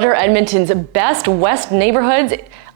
What are Edmonton's best West neighborhoods?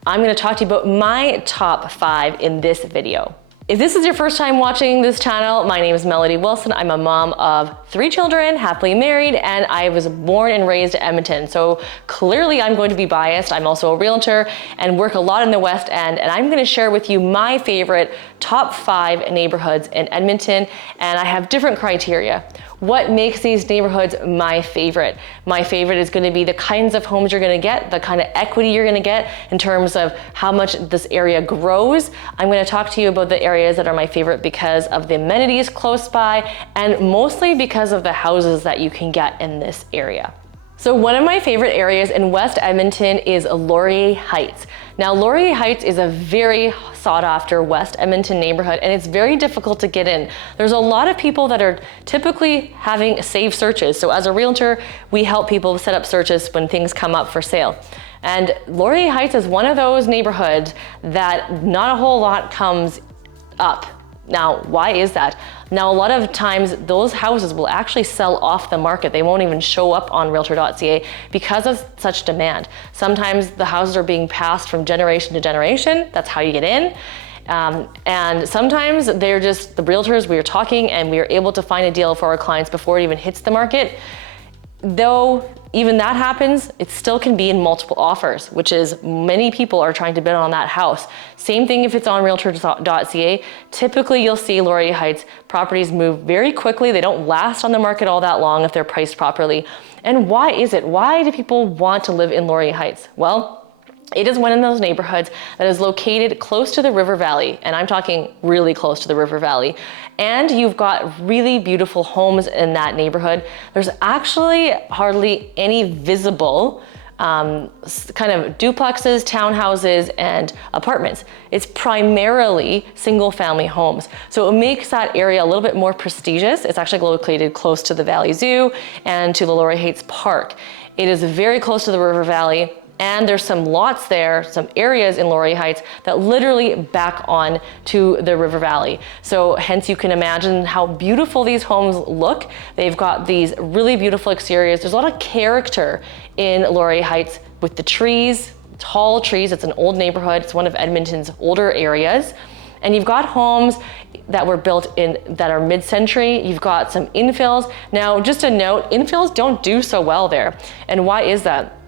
I'm going to talk to you about my top 5 in this video. If this is your first time watching this channel, my name is Melody Wilson. I'm a mom of 3 children, happily married, and I was born and raised in Edmonton. So clearly I'm going to be biased. I'm also a realtor and work a lot in the West End, and I'm going to share with you my favorite top 5 neighborhoods in Edmonton, and I have different criteria. What makes these neighborhoods my favorite? My favorite is going to be the kinds of homes you're going to get, the kind of equity you're going to get in terms of how much this area grows. I'm going to talk to you about the areas that are my favorite because of the amenities close by and mostly because of the houses that you can get in this area. So one of my favorite areas in West Edmonton is Laurier Heights. Now, Laurier Heights is a very sought after West Edmonton neighborhood, and it's very difficult to get in. There's a lot of people that are typically having saved searches. So as a realtor, we help people set up searches when things come up for sale. And Laurier Heights is one of those neighborhoods that not a whole lot comes up. Now, why is that? Now, a lot of times those houses will actually sell off the market. They won't even show up on realtor.ca because of such demand. Sometimes the houses are being passed from generation to generation. That's how you get in. And sometimes they're just the realtors, we are talking and we are able to find a deal for our clients before it even hits the market. Though even that happens, it still can be in multiple offers, which is many people are trying to bid on that house. Same thing if it's on realtor.ca. Typically you'll see Laurier Heights properties move very quickly. They don't last on the market all that long if they're priced properly. And why is it? Why do people want to live in Laurier Heights? Well, it is one of those neighborhoods that is located close to the river valley, and I'm talking really close to the river valley. And you've got really beautiful homes in that neighborhood. There's actually hardly any visible kind of duplexes, townhouses, and apartments. It's primarily single family homes. So it makes that area a little bit more prestigious. It's actually located close to the Valley Zoo and to the Laurier Heights Park. It is very close to the river valley. And there's some lots there, some areas in Laurier Heights that literally back on to the river valley. So hence you can imagine how beautiful these homes look. They've got these really beautiful exteriors. There's a lot of character in Laurier Heights with the trees, tall trees. It's an old neighborhood. It's one of Edmonton's older areas. And you've got homes that were built in that are mid-century. You've got some infills. Now, just a note, infills don't do so well there. And why is that?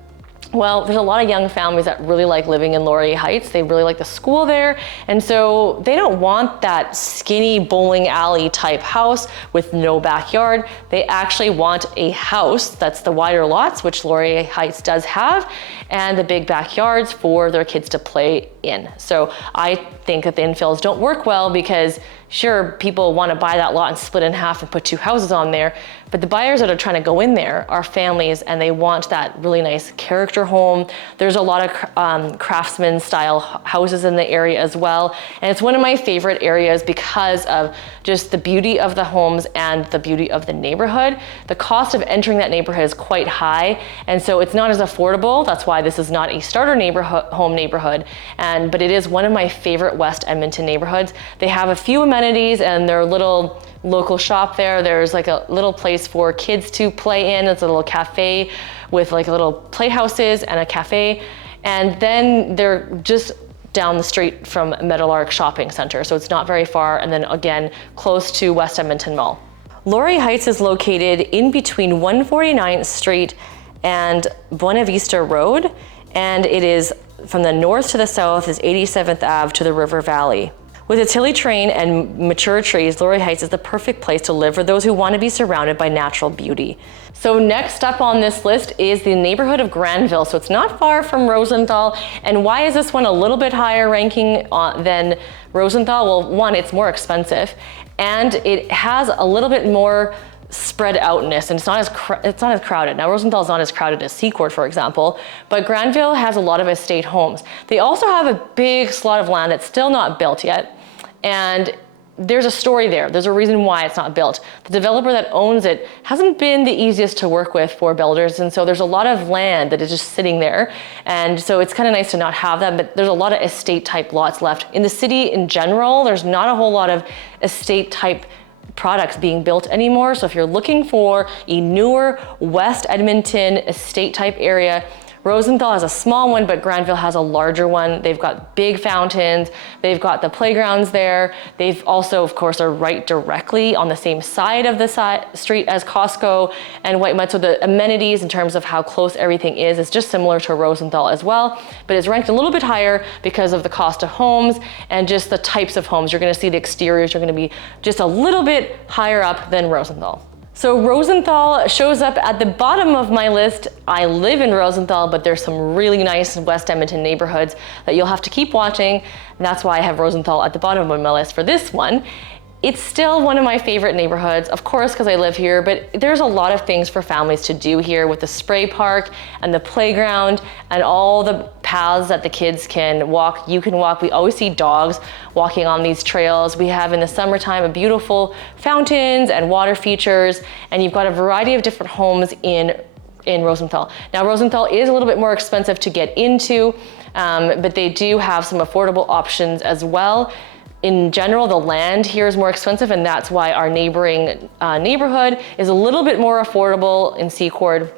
Well, there's a lot of young families that really like living in Laurier Heights. They really like the school there. And so they don't want that skinny bowling alley type house with no backyard. They actually want a house that's the wider lots, which Laurier Heights does have, and the big backyards for their kids to play in. So I think that the infills don't work well because sure, people want to buy that lot and split in half and put 2 houses on there, but the buyers that are trying to go in there are families and they want that really nice character home. There's a lot of craftsman style houses in the area as well. And it's one of my favorite areas because of just the beauty of the homes and the beauty of the neighborhood. The cost of entering that neighborhood is quite high, and so it's not as affordable. That's why this is not a starter home neighborhood, but it is one of my favorite West Edmonton neighborhoods. They have a few amenities and their little local shop there. There's like a little place for kids to play in. It's a little cafe with like little playhouses and a cafe. And then they're just down the street from Meadowlark Shopping Center. So it's not very far. And then again, close to West Edmonton Mall. Laurier Heights is located in between 149th Street and Buena Vista Road. And it is from the north to the south is 87th Ave to the River Valley. With its hilly terrain and mature trees, Laurier Heights is the perfect place to live for those who want to be surrounded by natural beauty. So next up on this list is the neighborhood of Granville. So it's not far from Rosenthal. And why is this one a little bit higher ranking than Rosenthal? Well, one, it's more expensive and it has a little bit more spread outness, and it's not as crowded. Now, Rosenthal is not as crowded as Seacourt, for example, but Granville has a lot of estate homes. They also have a big slot of land that's still not built yet, and there's a story there. There's a reason why it's not built. The developer that owns it hasn't been the easiest to work with for builders, and so there's a lot of land that is just sitting there, and so it's kind of nice to not have that, but there's a lot of estate type lots left. In the city in general, there's not a whole lot of estate type products being built anymore. So if you're looking for a newer West Edmonton estate type area, Rosenthal has a small one, but Granville has a larger one. They've got big fountains. They've got the playgrounds there. They've also, of course, are right directly on the same side of the street as Costco and White Mud. So the amenities in terms of how close everything is just similar to Rosenthal as well, but it's ranked a little bit higher because of the cost of homes and just the types of homes. You're gonna see the exteriors are gonna be just a little bit higher up than Rosenthal. So Rosenthal shows up at the bottom of my list. I live in Rosenthal, but there's some really nice West Edmonton neighborhoods that you'll have to keep watching. And that's why I have Rosenthal at the bottom of my list for this one. It's still one of my favorite neighborhoods, of course, because I live here, but there's a lot of things for families to do here with the spray park and the playground and all the paths that the kids can walk. You can walk. We always see dogs walking on these trails. We have in the summertime a beautiful fountains and water features, and you've got a variety of different homes in Rosenthal. Now, Rosenthal is a little bit more expensive to get into, but they do have some affordable options as well. In general, the land here is more expensive, and that's why our neighboring neighborhood is a little bit more affordable in Secord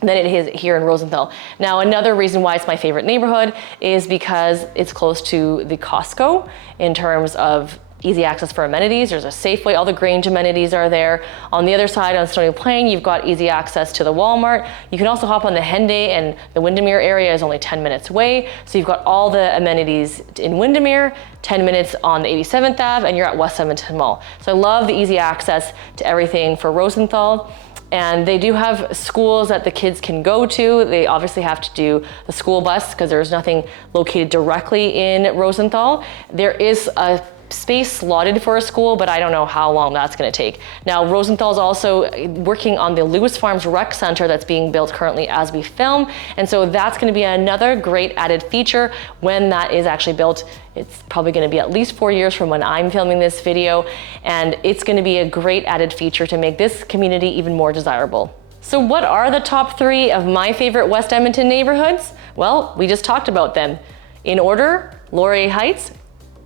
than it is here in Rosenthal. Now, another reason why it's my favorite neighborhood is because it's close to the Costco in terms of easy access for amenities. There's a Safeway, all the Grange amenities are there. On the other side, on Stony Plain, you've got easy access to the Walmart. You can also hop on the Henday, and the Windermere area is only 10 minutes away. So you've got all the amenities in Windermere, 10 minutes on the 87th Ave, and you're at West Edmonton Mall. So I love the easy access to everything for Rosenthal. And they do have schools that the kids can go to. They obviously have to do the school bus because there's nothing located directly in Rosenthal. There is a space slotted for a school, but I don't know how long that's going to take. Now, Rosenthal is also working on the Lewis Farms Rec Center that's being built currently as we film, and so that's going to be another great added feature when that is actually built. It's probably going to be at least 4 years from when I'm filming this video, and it's going to be a great added feature to make this community even more desirable. So what are the top 3 of my favorite West Edmonton neighborhoods? Well, we just talked about them. In order: Laurier Heights,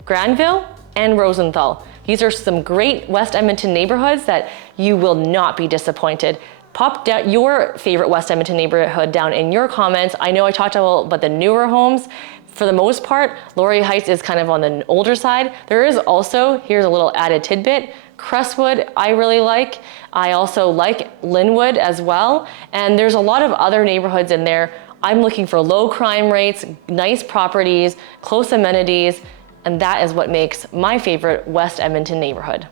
Granville, and Rosenthal. These are some great West Edmonton neighborhoods that you will not be disappointed. Pop down your favorite West Edmonton neighborhood down in your comments. I know I talked about the newer homes. For the most part, Laurier Heights is kind of on the older side. There is also, here's a little added tidbit, Crestwood I really like. I also like Linwood as well. And there's a lot of other neighborhoods in there. I'm looking for low crime rates, nice properties, close amenities, and that is what makes my favorite West Edmonton neighborhood.